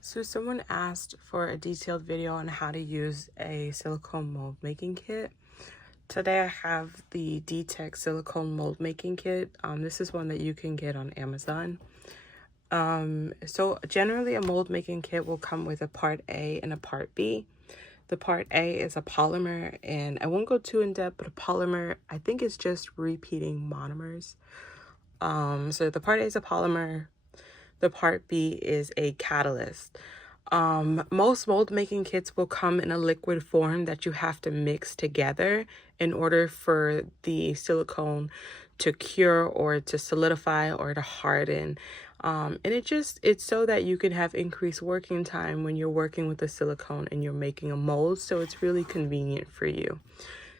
So someone asked for a detailed video on how to use a silicone mold making kit. Today I have the Deeteck Silicone Mold Making Kit. This is one that you can get on Amazon. So generally a mold making kit will come with a part A and a part B. The part A is a polymer, and I won't go too in depth, but a polymer, I think it's just repeating monomers. So the part A is a polymer. The part B is a catalyst. Most mold making kits will come in a liquid form that you have to mix together in order for the silicone to cure or to solidify or to harden. And it's so that you can have increased working time when you're working with the silicone and you're making a mold. So it's really convenient for you.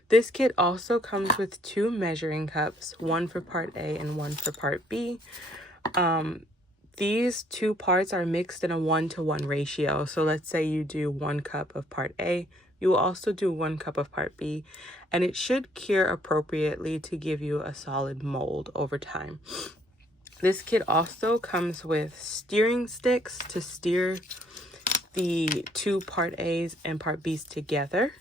This kit also comes with 2 measuring cups, one for part A and one for part B. These 2 parts are mixed in a 1-to-1 ratio. So let's say you do 1 cup of part A, you will also do 1 cup of part B, and it should cure appropriately to give you a solid mold over time. This kit also comes with steering sticks to steer the 2 part A's and part B's together.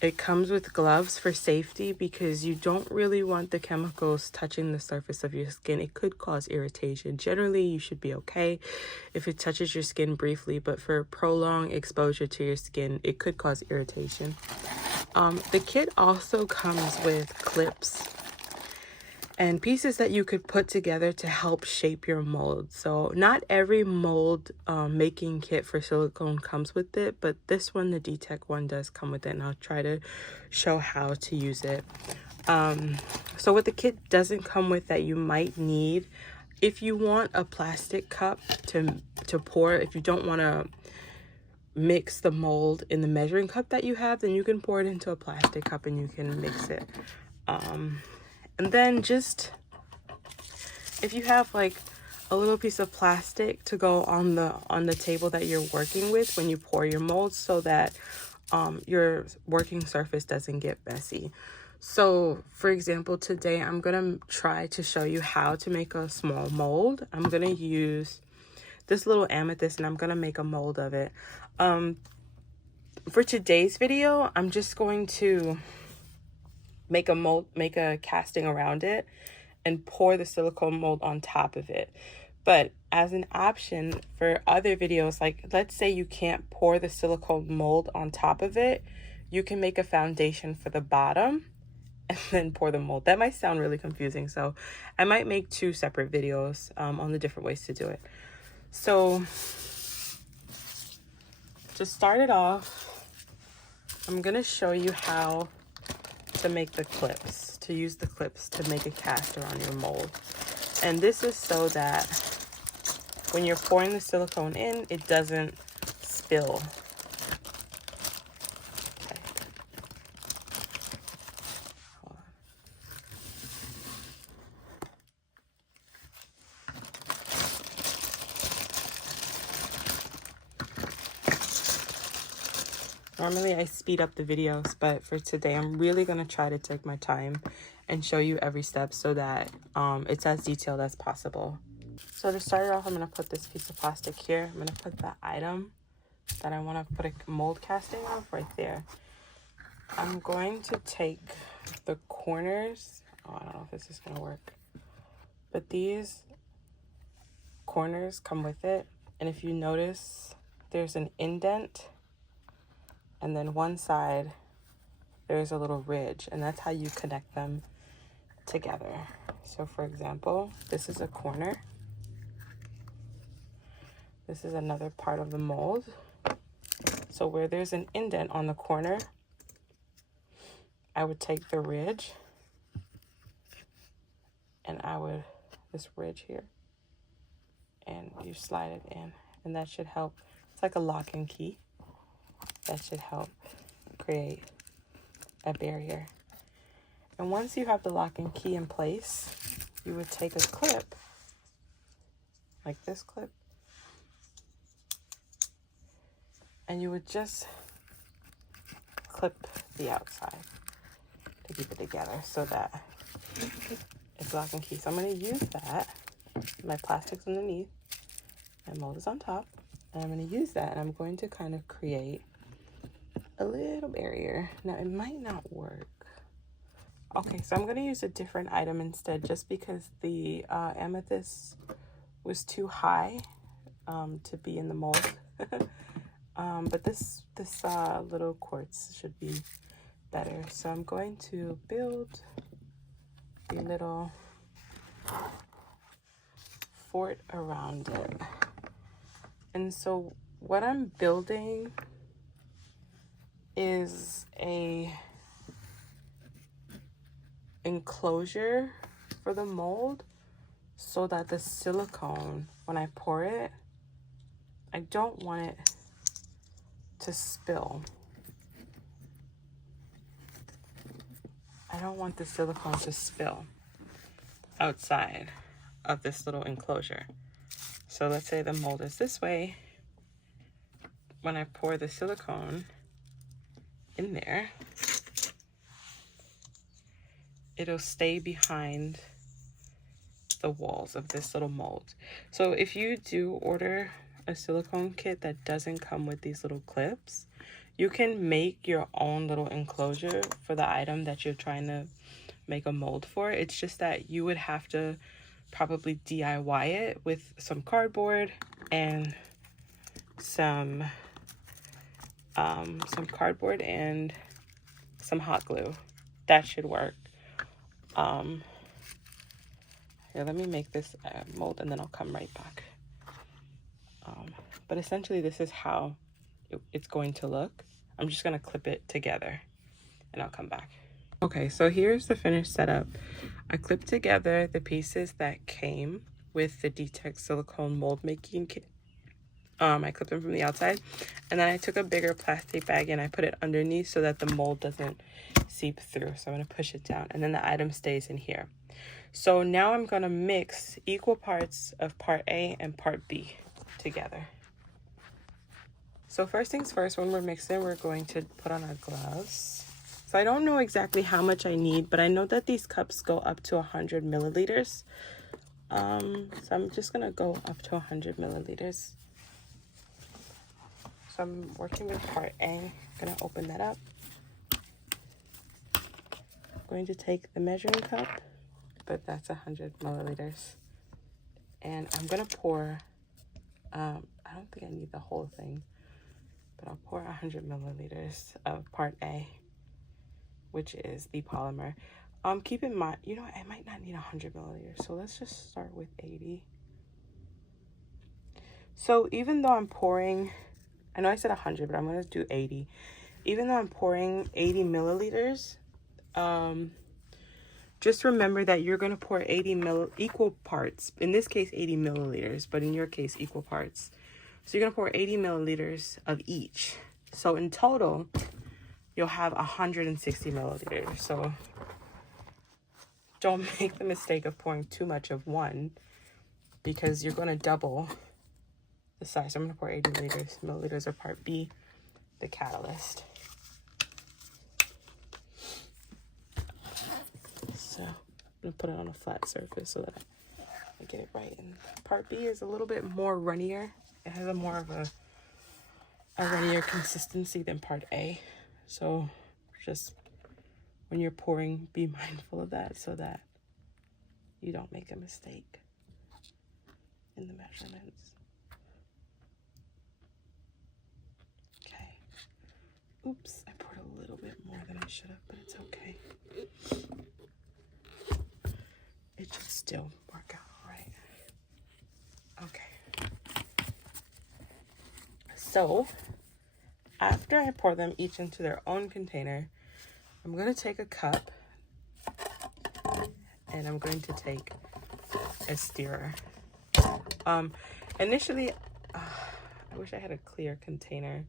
It comes with gloves for safety because you don't really want the chemicals touching the surface of your skin. It could cause irritation. Generally, you should be okay if it touches your skin briefly, but for prolonged exposure to your skin, it could cause irritation. The kit also comes with clips and pieces that you could put together to help shape your mold. So not every mold making kit for silicone comes with it, but this one, the Deeteck one, does come with it, and I'll try to show how to use it. So what the kit doesn't come with that you might need, if you want a plastic cup to pour, if you don't want to mix the mold in the measuring cup that you have, then you can pour it into a plastic cup and you can mix it. And then just, if you have like a little piece of plastic to go on the table that you're working with when you pour your mold, so that your working surface doesn't get messy. So for example, today I'm gonna try to show you how to make a small mold. I'm gonna use this little amethyst and I'm gonna make a mold of it. For today's video, I'm just going to make a casting around it and pour the silicone mold on top of it. But as an option for other videos, like let's say you can't pour the silicone mold on top of it, you can make a foundation for the bottom and then pour the mold. That might sound really confusing, so I might make 2 separate videos on the different ways to do it. So to start it off, I'm gonna show you how to make the clips, to use the clips to make a cast around your mold. And this is so that when you're pouring the silicone in, it doesn't spill. Okay. Hold on. Normally I speed up the videos, but for today I'm really going to try to take my time and show you every step so that it's as detailed as possible. So to start off, I'm going to put this piece of plastic here. I'm going to put the item that I want to put a mold casting of right there. I'm going to take the corners. Oh, I don't know if this is going to work, but these corners come with it. And if you notice, there's an indent. And then one side, there's a little ridge, and that's how you connect them together. So for example, this is a corner. This is another part of the mold. So where there's an indent on the corner, I would take the ridge, and this ridge here, and you slide it in, and that should help. It's like a lock and key. That should help create a barrier. And once you have the lock and key in place, you would take a clip, like this clip, and you would just clip the outside to keep it together so that it's lock and key. So I'm going to use that. My plastic's underneath, my mold is on top. And I'm going to use that, and I'm going to kind of create a little barrier. Now, it might not work. Okay, so I'm going to use a different item instead, just because the amethyst was too high to be in the mold. But this little quartz should be better. So I'm going to build a little fort around it. And so what I'm building is a enclosure for the mold, so that the silicone, when I pour it, I don't want it to spill. I don't want the silicone to spill outside of this little enclosure. So let's say the mold is this way. When I pour the silicone in there, it'll stay behind the walls of this little mold. So if you do order a silicone kit that doesn't come with these little clips, you can make your own little enclosure for the item that you're trying to make a mold for. It's just that you would have to probably DIY it with some cardboard and some cardboard and some hot glue. That should work. Here, let me make this mold and then I'll come right back. But essentially this is how it's going to look. I'm just gonna clip it together and I'll come back. Okay, so here's the finished setup. I clipped together the pieces that came with the Deeteck Silicone Mold Making Kit. I clipped them from the outside, and then I took a bigger plastic bag and I put it underneath so that the mold doesn't seep through. So I'm gonna push it down, and then the item stays in here. So now I'm gonna mix equal parts of part A and part B together. So first things first, when we're mixing, we're going to put on our gloves. So I don't know exactly how much I need, but I know that these cups go up to 100 milliliters. So I'm just gonna go up to 100 milliliters. So I'm working with part A. I'm gonna open that up. I'm going to take the measuring cup, but that's 100 milliliters. And I'm gonna pour, I don't think I need the whole thing, but I'll pour 100 milliliters of part A, which is the polymer. Keep in mind, you know, I might not need 100 milliliters, so let's just start with 80. So even though I'm pouring, I know I said 100, but I'm gonna do 80. Even though I'm pouring 80 milliliters, just remember that you're gonna pour equal parts. In this case, 80 milliliters, but in your case, equal parts. So you're gonna pour 80 milliliters of each. So in total, you'll have 160 milliliters. So don't make the mistake of pouring too much of one, because you're gonna double the size. So I'm gonna pour 80 milliliters of part B, the catalyst. So I'm gonna put it on a flat surface so that I get it right. And part B is a little bit more runnier. It has more of a runnier consistency than part A. So just when you're pouring, be mindful of that so that you don't make a mistake in the measurements. Okay. Oops, I poured a little bit more than I should have, but it's okay. It should still work out all right. Okay. So after I pour them each into their own container, I'm going to take a cup and I'm going to take a stirrer. Initially, I wish I had a clear container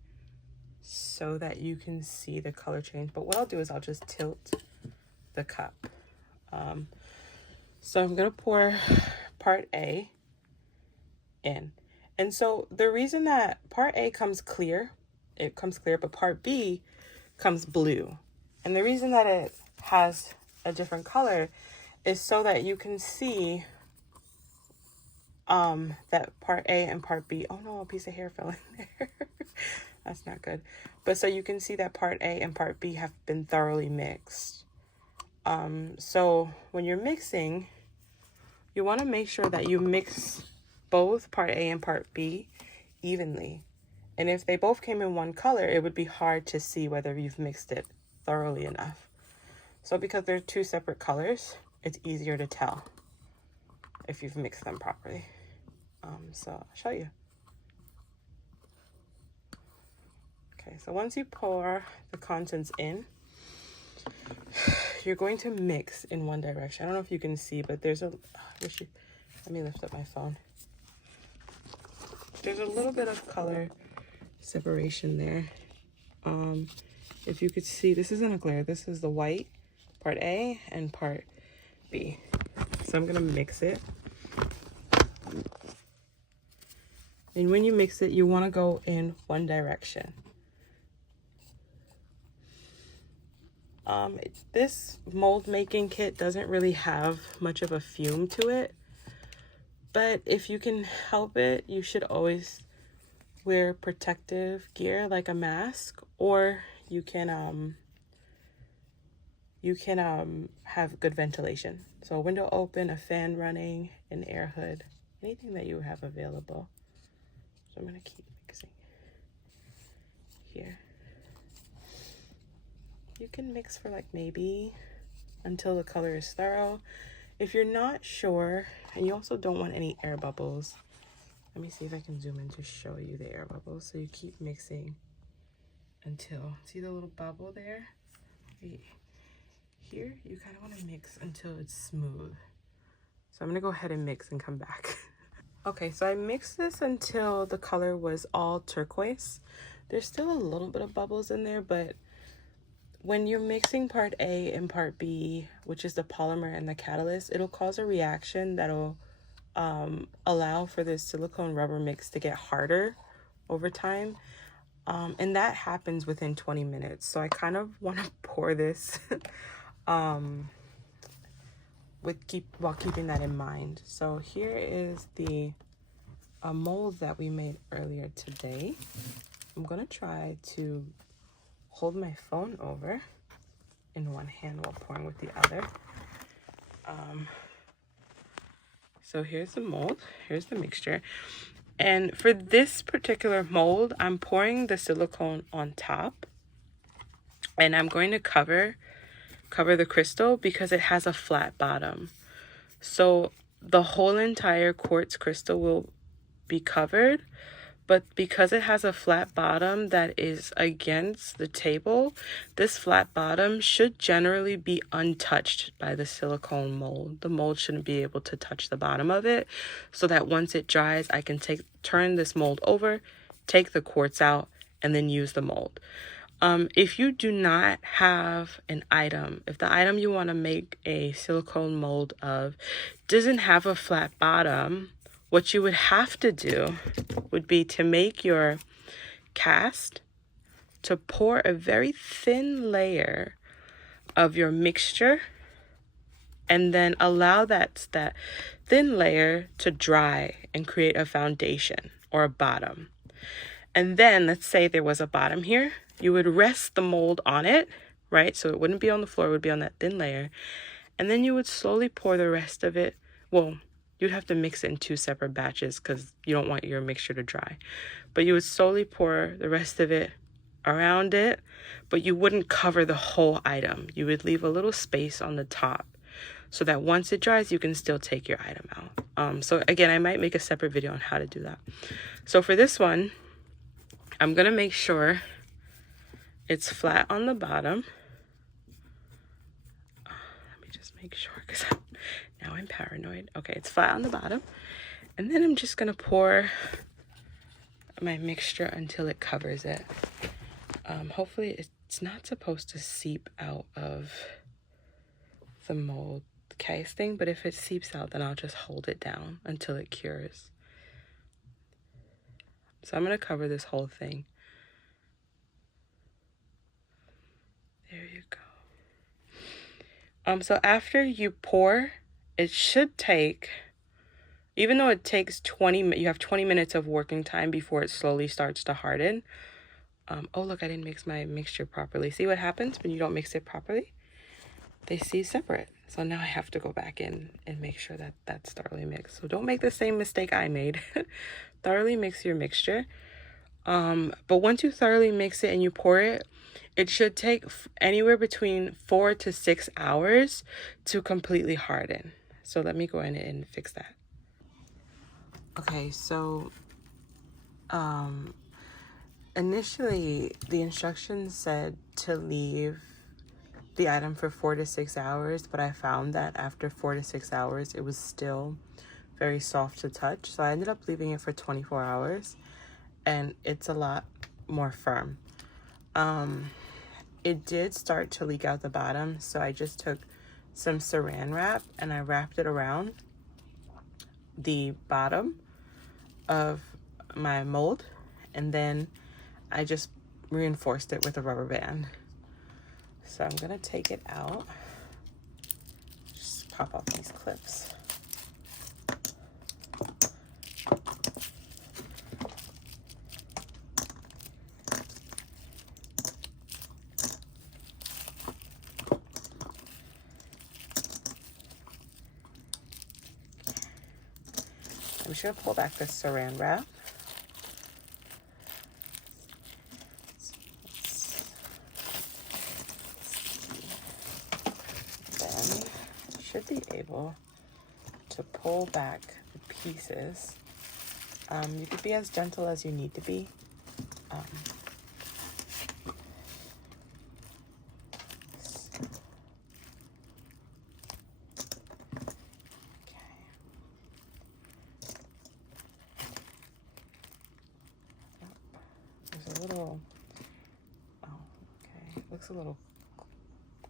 so that you can see the color change, but what I'll do is I'll just tilt the cup. So I'm going to pour part A in. And so the reason that part A comes clear, but part B comes blue. And the reason that it has a different color is so that you can see that part A and part B, oh no, a piece of hair fell in there. That's not good. But so you can see that part A and part B have been thoroughly mixed. So when you're mixing, you want to make sure that you mix both part A and part B evenly. And if they both came in one color, it would be hard to see whether you've mixed it thoroughly enough. So because they're two separate colors, it's easier to tell if you've mixed them properly. So I'll show you. Okay, so once you pour the contents in, you're going to mix in one direction. I don't know if you can see, but there's a, let me lift up my phone. There's a little bit of color separation there. If you could see, this isn't a glare, this is the white, part A and part B. So I'm gonna mix it. And when you mix it, you wanna go in one direction. This mold making kit doesn't really have much of a fume to it, but if you can help it, you should always wear protective gear like a mask, or you can have good ventilation. So a window open, a fan running, an air hood, anything that you have available. So I'm gonna keep mixing here. You can mix for like maybe until the color is thorough. If you're not sure, and you also don't want any air bubbles, let me see if I can zoom in to show you the air bubbles. So you keep mixing until, see the little bubble there? Here, you kind of want to mix until it's smooth. So I'm gonna go ahead and mix and come back. Okay, so I mixed this until the color was all turquoise. There's still a little bit of bubbles in there, but when you're mixing part A and part B, which is the polymer and the catalyst, it'll cause a reaction that'll allow for this silicone rubber mix to get harder over time. And that happens within 20 minutes. So I kind of want to pour this while keeping that in mind. So here is the mold that we made earlier today. I'm gonna try to hold my phone over in one hand while pouring with the other. So here's the mold, here's the mixture. And for this particular mold, I'm pouring the silicone on top, and I'm going to cover the crystal because it has a flat bottom. So the whole entire quartz crystal will be covered, but because it has a flat bottom that is against the table, this flat bottom should generally be untouched by the silicone mold. The mold shouldn't be able to touch the bottom of it, so that once it dries, I can turn this mold over, take the quartz out, and then use the mold. If you do not have an item, if the item you want to make a silicone mold of doesn't have a flat bottom, what you would have to do would be to make your cast, to pour a very thin layer of your mixture, and then allow that thin layer to dry and create a foundation or a bottom. And then let's say there was a bottom here, you would rest the mold on it, right? So it wouldn't be on the floor, it would be on that thin layer. And then you would slowly pour the rest of it. Well, you'd have to mix it in 2 separate batches because you don't want your mixture to dry. But you would slowly pour the rest of it around it, but you wouldn't cover the whole item. You would leave a little space on the top so that once it dries, you can still take your item out. So again, I might make a separate video on how to do that. So for this one, I'm gonna make sure it's flat on the bottom. Let me just make sure, because now I'm paranoid. Okay, it's flat on the bottom. And then I'm just gonna pour my mixture until it covers it. Hopefully it's not supposed to seep out of the mold casting, but if it seeps out, then I'll just hold it down until it cures. So I'm gonna cover this whole thing. There you go. So after you pour, it should take, even though it takes 20, you have 20 minutes of working time before it slowly starts to harden. Oh, look, I didn't mix my mixture properly. See what happens when you don't mix it properly? They see separate. So now I have to go back in and make sure that that's thoroughly mixed. So don't make the same mistake I made. Thoroughly mix your mixture. But once you thoroughly mix it and you pour it, it should take anywhere between 4 to 6 hours to completely harden. So let me go in and fix that. Okay, so initially the instructions said to leave the item for 4 to 6 hours, but I found that after 4 to 6 hours it was still very soft to touch, so I ended up leaving it for 24 hours and it's a lot more firm. It did start to leak out the bottom, so I just took some saran wrap and I wrapped it around the bottom of my mold, and then I just reinforced it with a rubber band. So I'm gonna take it out, just pop off these clips. I'm just gonna pull back this saran wrap. Then you should be able to pull back the pieces. You could be as gentle as you need to be. There's a little, oh, okay, looks a little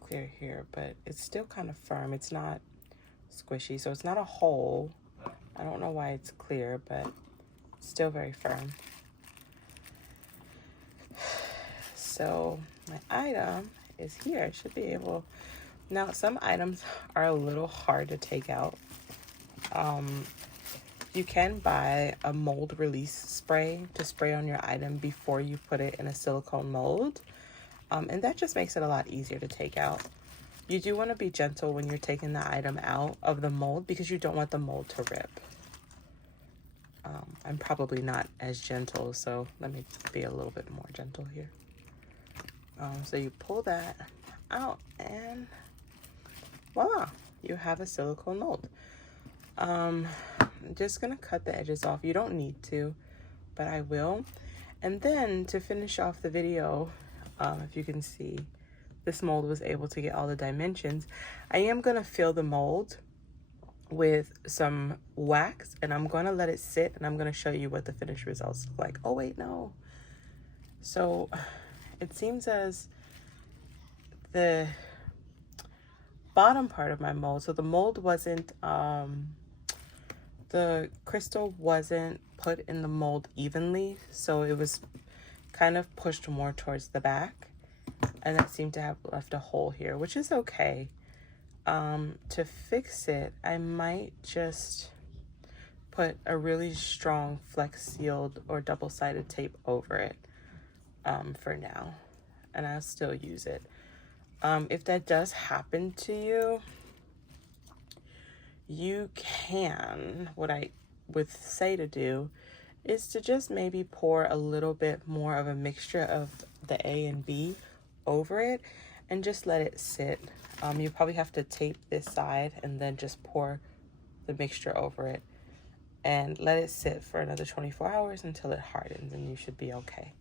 clear here, but it's still kind of firm. It's not squishy, so it's not a hole. I don't know why it's clear, but it's still very firm. So my item is here. I should be able, now some items are a little hard to take out. You can buy a mold release spray to spray on your item before you put it in a silicone mold. And that just makes it a lot easier to take out. You do want to be gentle when you're taking the item out of the mold because you don't want the mold to rip. I'm probably not as gentle, so let me be a little bit more gentle here. So you pull that out and voila, you have a silicone mold. I'm just gonna cut the edges off. You don't need to, but I will. And then to finish off the video, if you can see, this mold was able to get all the dimensions. I am gonna fill the mold with some wax and I'm gonna let it sit and I'm gonna show you what the finished results look like. Oh wait, no. So it seems as the bottom part of my mold, so the mold wasn't, the crystal wasn't put in the mold evenly, so it was kind of pushed more towards the back, and it seemed to have left a hole here, which is okay. To fix it, I might just put a really strong flex sealed or double-sided tape over it for now, and I'll still use it. If that does happen to you, you can, what I would say to do is to just maybe pour a little bit more of a mixture of the A and B over it and just let it sit. You probably have to tape this side and then just pour the mixture over it and let it sit for another 24 hours until it hardens, and you should be okay.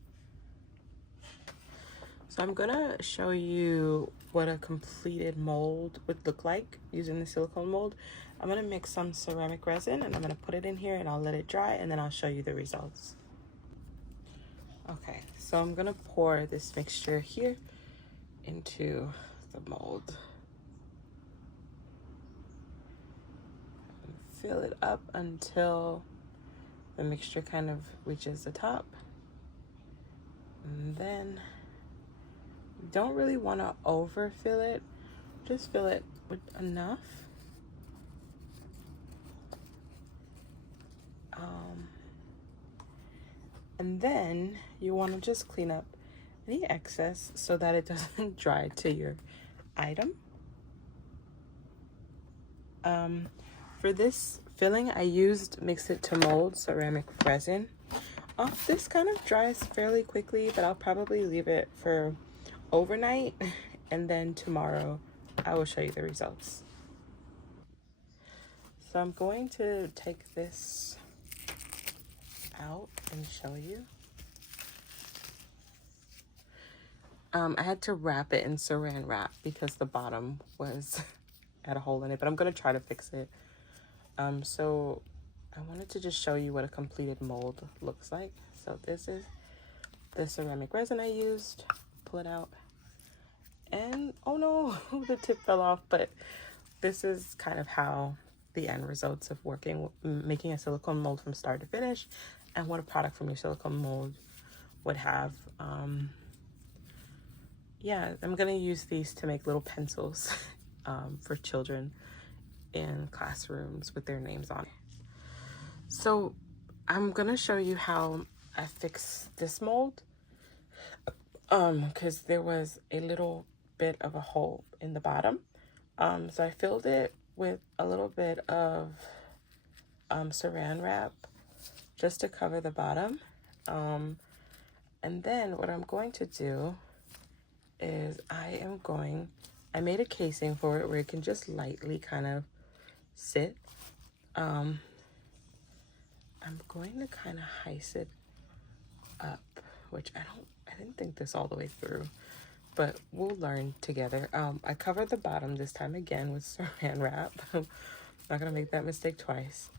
So I'm gonna show you what a completed mold would look like using the silicone mold. I'm gonna mix some ceramic resin and I'm gonna put it in here and I'll let it dry and then I'll show you the results. Okay, so I'm gonna pour this mixture here into the mold. Fill it up until the mixture kind of reaches the top. And then you don't really want to overfill it, just fill it with enough. And then you want to just clean up any excess so that it doesn't dry to your item. For this filling, I used Mix It to Mold Ceramic Resin. This kind of dries fairly quickly, but I'll probably leave it for overnight, and then tomorrow I will show you the results. So I'm going to take this out and show you. I had to wrap it in saran wrap because the bottom was had a hole in it, but I'm gonna try to fix it. So I wanted to just show you what a completed mold looks like. So this is the ceramic resin I used. Pull it out, and oh no, the tip fell off. But this is kind of how the end results of making a silicone mold from start to finish, and what a product from your silicone mold would have. Yeah, I'm gonna use these to make little pencils for children in classrooms with their names on it. So I'm gonna show you how I fixed this mold, because there was a little bit of a hole in the bottom. So I filled it with a little bit of saran wrap just to cover the bottom. And then what I'm going to do is I made a casing for it where it can just lightly kind of sit. I'm going to kind of heist it up, which I didn't think this all the way through, but we'll learn together. I covered the bottom this time again with saran wrap. I'm not gonna make that mistake twice.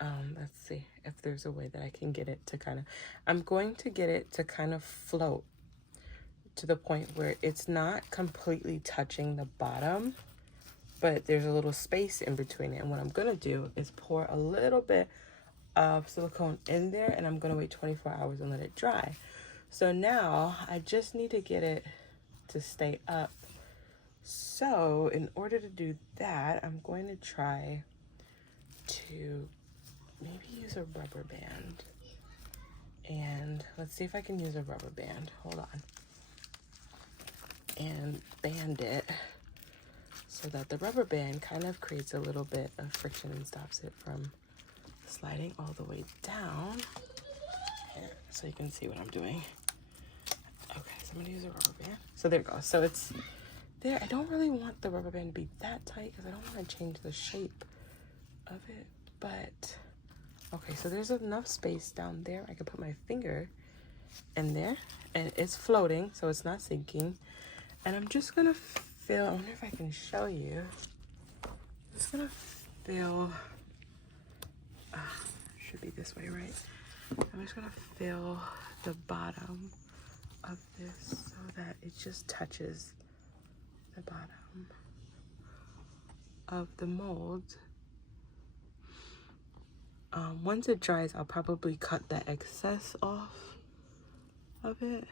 Let's see if there's a way that I can get it to I'm going to get it to kind of float to the point where it's not completely touching the bottom, but there's a little space in between it. And what I'm gonna do is pour a little bit of silicone in there, and I'm gonna wait 24 hours and let it dry. So now I just need to get it to stay up. So in order to do that, I'm going to try to maybe use a rubber band. And let's see if I can use a rubber band. Hold on. And band it so that the rubber band kind of creates a little bit of friction and stops it from sliding all the way down. Here, so you can see what I'm doing. Okay, so I'm gonna use a rubber band. So there it goes. So it's there. I don't really want the rubber band to be that tight because I don't want to change the shape of it. But okay, so there's enough space down there. I can put my finger in there, and it's floating, so it's not sinking. And I'm just gonna fill. I wonder if I can show you. I'm just gonna fill. Should be this way, right? I'm just gonna fill the bottom of this so that it just touches the bottom of the mold. Once it dries, I'll probably cut the excess off of it.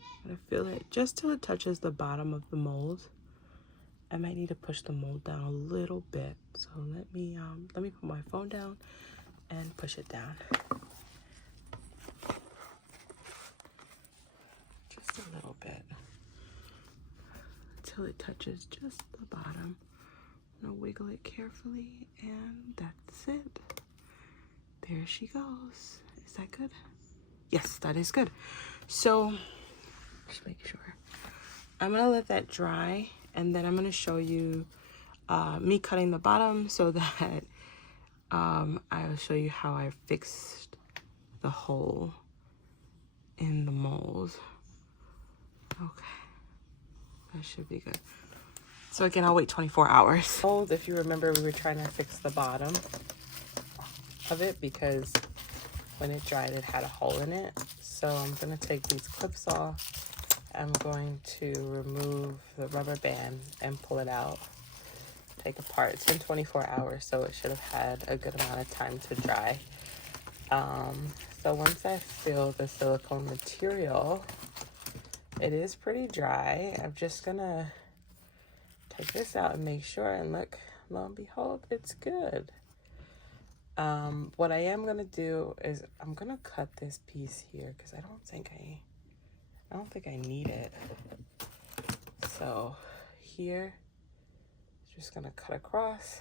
I'm gonna fill it just till it touches the bottom of the mold. I might need to push the mold down a little bit. So let me put my phone down and push it down. Just a little bit. Till it touches just the bottom. I'm gonna wiggle it carefully, and that's it. There she goes. Is that good? Yes, that is good. So just make sure. I'm gonna let that dry, and then I'm gonna show you me cutting the bottom so that I'll show you how I fixed the hole in the mold. Okay, that should be good. So again, I'll wait 24 hours. Mold, if you remember, we were trying to fix the bottom of it because when it dried, it had a hole in it. So I'm gonna take these clips off. I'm going to remove the rubber band and pull it out, take apart. It's been 24 hours, so it should have had a good amount of time to dry. So once I fill the silicone material, it is pretty dry. I'm just gonna take this out and make sure, and look, lo and behold, it's good. What I am gonna do is I'm gonna cut this piece here because I don't think I need it. So here, just gonna cut across.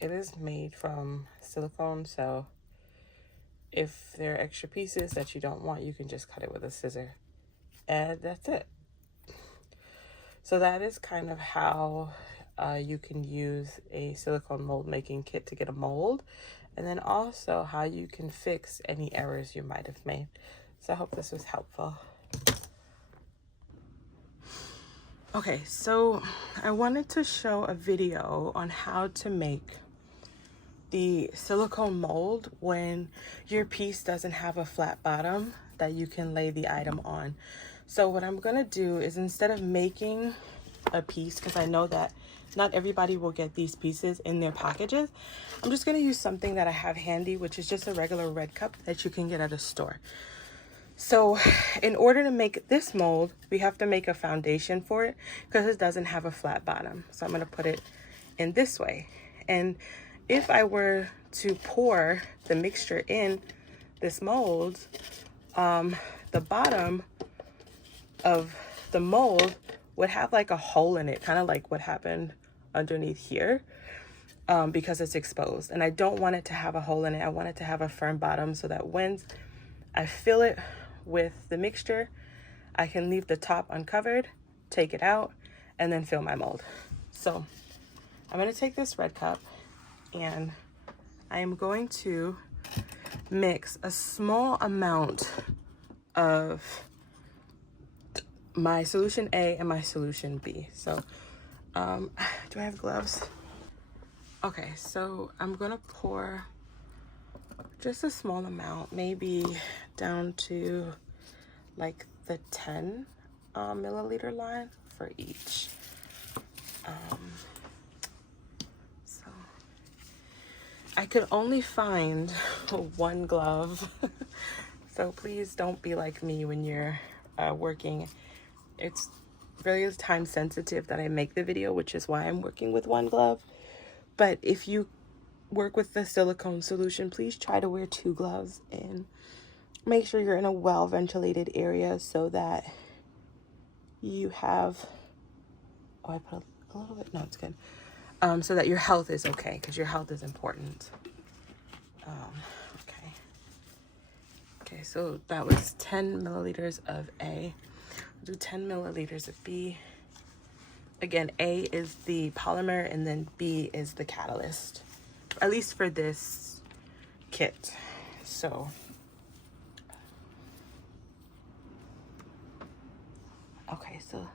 It is made from silicone, so if there are extra pieces that you don't want, you can just cut it with a scissor. And that's it. So that is kind of how you can use a silicone mold making kit to get a mold, and then also how you can fix any errors you might have made. So I hope this was helpful. Okay, so I wanted to show a video on how to make the silicone mold when your piece doesn't have a flat bottom that you can lay the item on. So what I'm gonna do is, instead of making a piece, because I know that not everybody will get these pieces in their packages, I'm just gonna use something that I have handy, which is just a regular red cup that you can get at a store. So in order to make this mold, we have to make a foundation for it because it doesn't have a flat bottom. So I'm gonna put it in this way. And if I were to pour the mixture in this mold, the bottom of the mold would have like a hole in it, kind of like what happened underneath here, because it's exposed. And I don't want it to have a hole in it. I want it to have a firm bottom so that when I fill it with the mixture, I can leave the top uncovered, take it out, and then fill my mold. So I'm going to take this red cup and I am going to mix a small amount of my solution A and my solution B. So do I have gloves? Okay, so I'm gonna pour just a small amount, maybe down to like the 10 milliliter line for each. So I could only find one glove. So please don't be like me when you're working. It's very time sensitive that I make the video, which is why I'm working with one glove. But if you work with the silicone solution, please try to wear 2 gloves and make sure you're in a well ventilated area so that you have, oh, I put a little bit, no, it's good. So that your health is okay, because your health is important. Okay, so that was 10 milliliters of A. I'll do 10 milliliters of B. Again, A is the polymer and then B is the catalyst, at least for this kit. So okay, so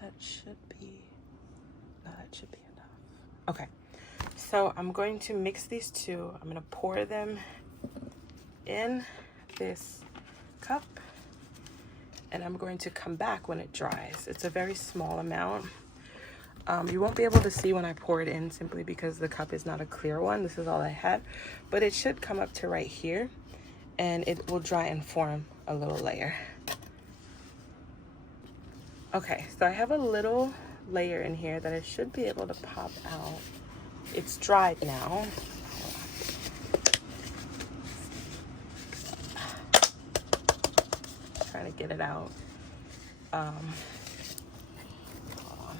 that should be enough. Okay, so I'm going to mix these two. I'm going to pour them in this cup and I'm going to come back when it dries. It's a very small amount. You won't be able to see when I pour it in simply because the cup is not a clear one. This is all I had, but it should come up to right here and it will dry and form a little layer. Okay, so I have a little layer in here that I should be able to pop out. It's dried now. Trying to get it out. Hold on.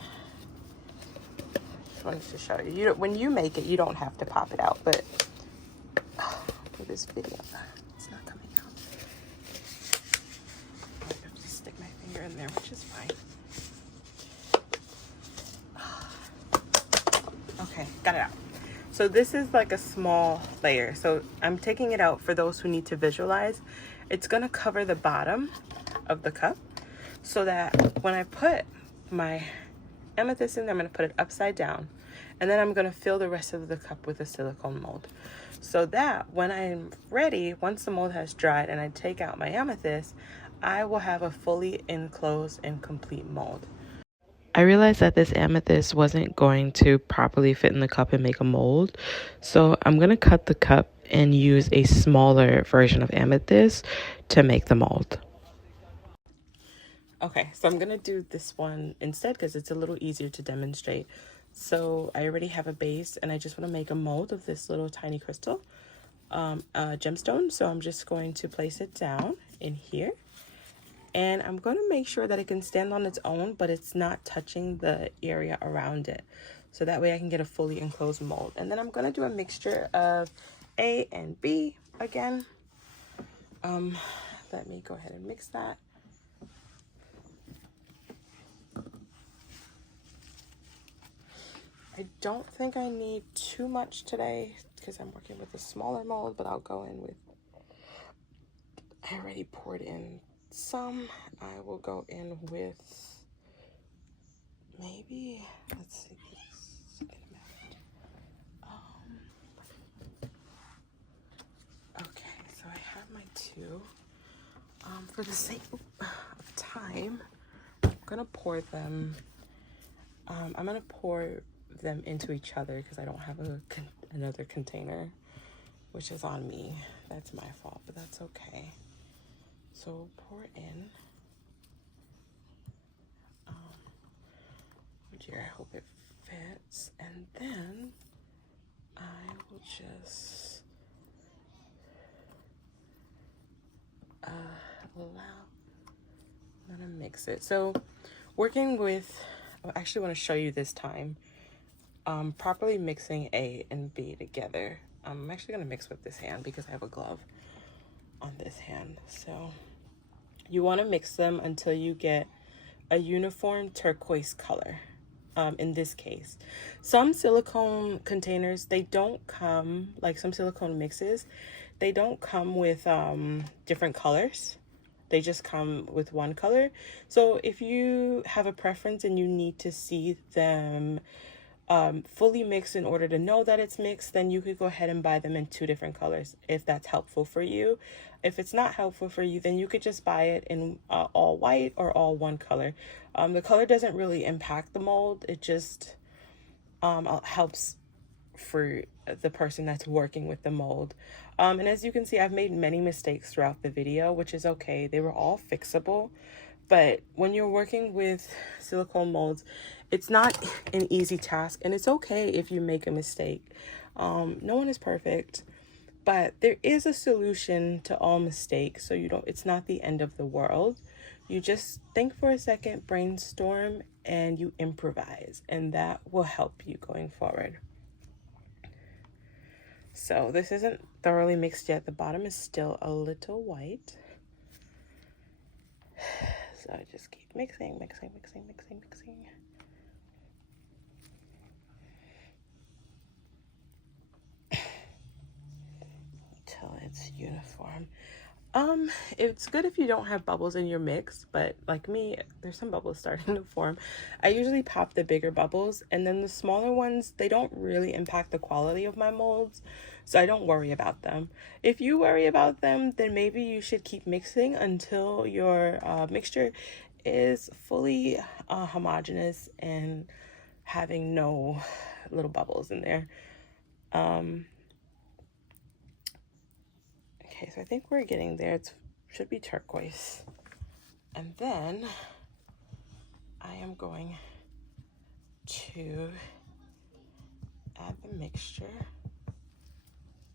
Just wanted to show you. When you make it, you don't have to pop it out, but for this video, it's not coming out. I have to stick my finger in there, which is fine. Okay, got it out. So this is like a small layer. So I'm taking it out for those who need to visualize. It's gonna cover the bottom of the cup so that when I put my amethyst in there, I'm gonna put it upside down. And then I'm gonna fill the rest of the cup with a silicone mold. So that when I'm ready, once the mold has dried and I take out my amethyst, I will have a fully enclosed and complete mold. I realized that this amethyst wasn't going to properly fit in the cup and make a mold. So I'm going to cut the cup and use a smaller version of amethyst to make the mold. Okay, so I'm gonna do this one instead because it's a little easier to demonstrate. So I already have a base and I just want to make a mold of this little tiny crystal gemstone. So I'm just going to place it down in here. And I'm going to make sure that it can stand on its own, but it's not touching the area around it. So that way I can get a fully enclosed mold. And then I'm going to do a mixture of A and B again. Let me go ahead and mix that. I don't think I need too much today because I'm working with a smaller mold, but I'll go in with, I already poured in some. I will go in with maybe, let's see, okay, so I have my two. For the sake of time, I'm gonna pour them. I'm gonna pour them into each other because I don't have another container, which is on me. That's my fault, but that's okay. So pour in. Oh dear, I hope it fits. And then I will just I'm gonna mix it. So working with, I actually want to show you this time, properly mixing A and B together. I'm actually gonna mix with this hand because I have a glove on this hand. So you want to mix them until you get a uniform turquoise color. In this case, some silicone containers, they don't come, like some silicone mixes, they don't come with different colors. They just come with one color. So if you have a preference and you need to see them fully mixed in order to know that it's mixed, then you could go ahead and buy them in two different colors if that's helpful for you. If it's not helpful for you, then you could just buy it in all white or all one color. The color doesn't really impact the mold. It just helps for the person that's working with the mold. And as you can see, I've made many mistakes throughout the video, which is okay. They were all fixable. But when you're working with silicone molds, it's not an easy task, and it's okay if you make a mistake. No one is perfect, but there is a solution to all mistakes, so it's not the end of the world. You just think for a second, brainstorm, and you improvise, and that will help you going forward. So this isn't thoroughly mixed yet. The bottom is still a little white. So I just keep mixing. Until it's uniform. It's good if you don't have bubbles in your mix, but like me, there's some bubbles starting to form. I usually pop the bigger bubbles, and then the smaller ones, they don't really impact the quality of my molds, so I don't worry about them. If you worry about them, then maybe you should keep mixing until your mixture is fully homogeneous and having no little bubbles in there. Okay, so I think we're getting there. It should be turquoise. And then I am going to add the mixture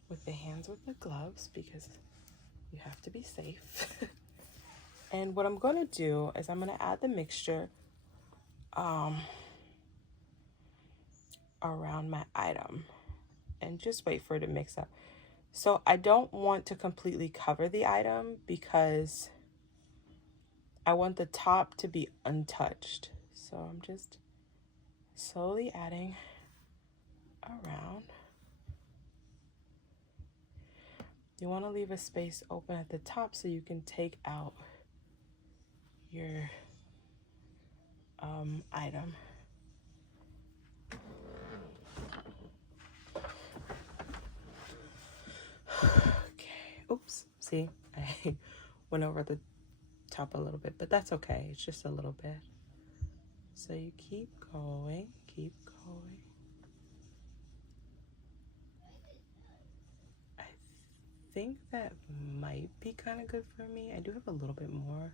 with the hands with the gloves because you have to be safe. And what I'm going to do is I'm going to add the mixture around my item and just wait for it to mix up. So I don't want to completely cover the item because I want the top to be untouched. So I'm just slowly adding around. You want to leave a space open at the top so you can take out your item. Okay, oops, see, I went over the top a little bit, but that's okay, it's just a little bit. So you keep going, keep going. I think that might be kind of good for me. I do have a little bit more.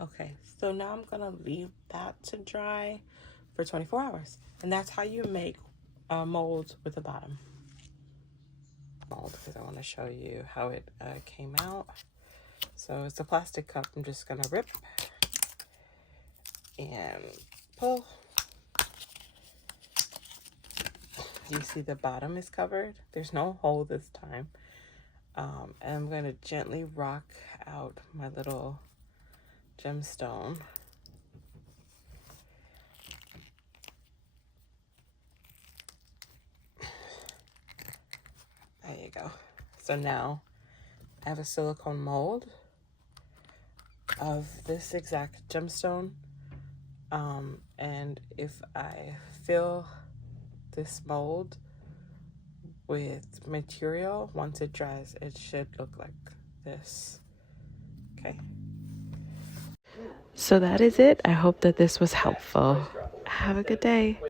Okay, so now I'm gonna leave that to dry for 24 hours. And that's how you make molds with a bottom mold, because I want to show you how it came out. So it's a plastic cup. I'm just gonna rip and pull. You see the bottom is covered. There's no hole this time. And I'm gonna gently rock out my little gemstone. There you go. So now I have a silicone mold of this exact gemstone. And if I fill this mold with material, once it dries, it should look like this. Okay. So that is it. I hope that this was helpful. Have a good day.